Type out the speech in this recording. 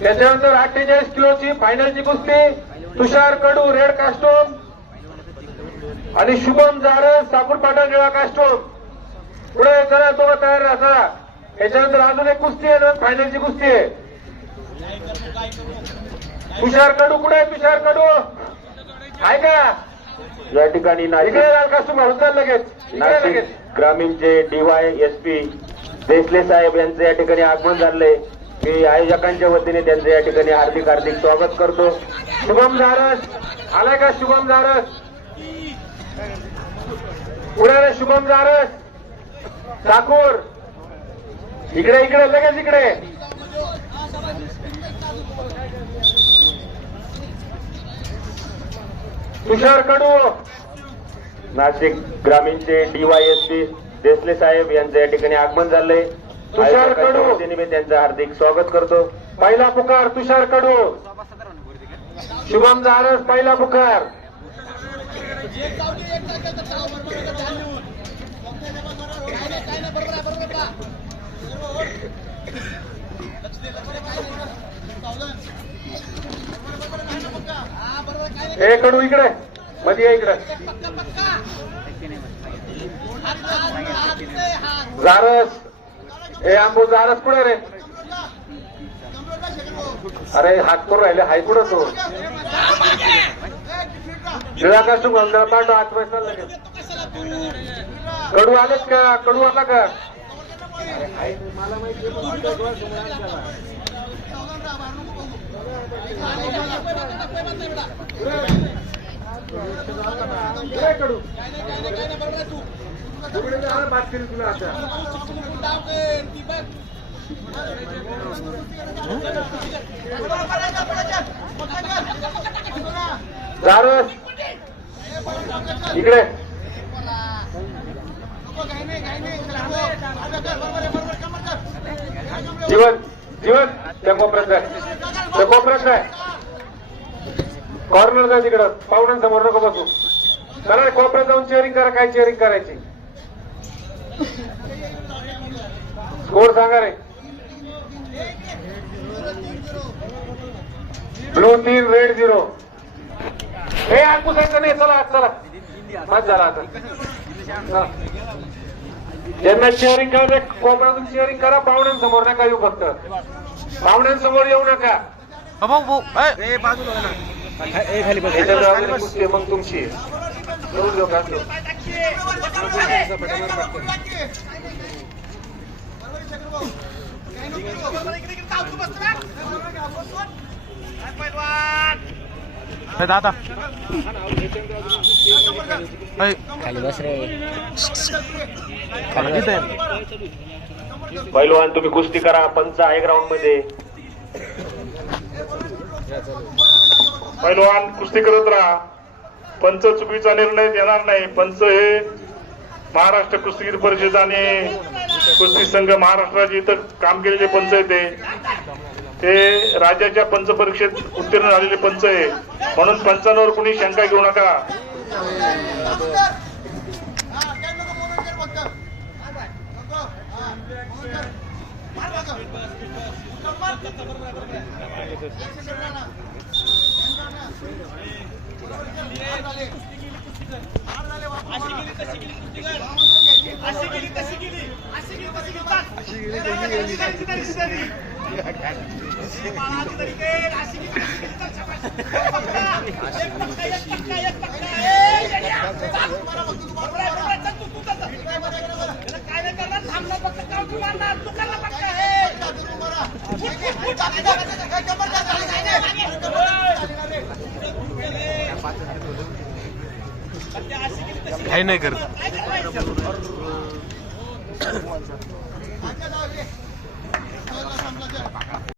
त्याच्यानंतर अठ्ठेचाळीस किलोची फायनलची कुस्ती तुषार कडू रेड कास्टोम आणि शुभम जारस सापूर पाटण निळा कास्टोम. पुढे चला तो तयार राहा चला. याच्यानंतर अजून एक कुस्ती आहे ना फायनलची कुस्ती आहे. तुषार कडू कुठे आहे तुषार कडू? आहे का? या ठिकाणी इकडे नाशिक लाल कास्टोम घालून चाल लगेच. इकडे नाशिक लगेच. ग्रामीणचे डीवाय एस पी देसले साहेब यांचं या ठिकाणी आगमन झालंय. मी आयोजकांच्या वतीने त्यांचं या ठिकाणी हार्दिक हार्दिक स्वागत करतो. शुभम झारस आलाय का शुभम झारस पुढे शुभम झारस ठाकूर! इकडे इकडे लगेच इकडे! तुषार कडू! नाशिक ग्रामीणचे डीवायएसपी एस पी देसले साहेब यांचं या ठिकाणी आगमन झालंय. तुषार कडू. मी त्यांचं हार्दिक स्वागत करतो. पहिला पुकार तुषार कडू. शुभम झारस पहिला पुकार. हे कडू इकडे. मध्ये इकडे. झारस हे आंबो झारस कुठे रे? अरे हात करून राहिले? हाय कुठं तो? निळाकाश तू त्याला पाठव आठ पैसा लगेच कडू आलेच का? कडू आला का? मला कडू बात केली तुला आता इकडे जीवन जीवन त्या कोपऱ्यात जाय. त्या कोपऱ्यात जाय. कॉर्नर जाय तिकडं. पाहुण्यांसमोर नको बसू. चला कोपऱ्यात जाऊन चेअरिंग करा काय चेअरिंग करायची? स्कोर सांगा रे. ब्लू तीन रेड झिरो हे आकुसायचं नाही? चला आज चला. बस झाला आता. चला. ज्यांना चेअरिंग करायचं कोपऱ्यातून चेअरिंग करा पाहुण्यांसमोर नका येऊ फक्त. पाहुण्यांसमोर येऊ नका. याच्यात अजून एक कुस्ती मग तुमची करून देऊ का असं? दादा खाली बस रे पैलवान तुम्ही कुस्ती करा पंच आहे ग्राउंडमध्ये पैलवान कुस्ती करत राहा पंच चुकीचा निर्णय देणार नाही पंच हे महाराष्ट्र कुस्तीगीर परिषद आणि कुस्ती संघ महाराष्ट्राचे इथं काम केलेले पंच आहे ते ते राज्याच्या पंच परीक्षेत उत्तीर्ण झालेले पंच आहे म्हणून पंचांवर कुणी शंका घेऊ नका काय नाही करणार थांबणार फक्त काम तू मारणार. तू काही नाही करत.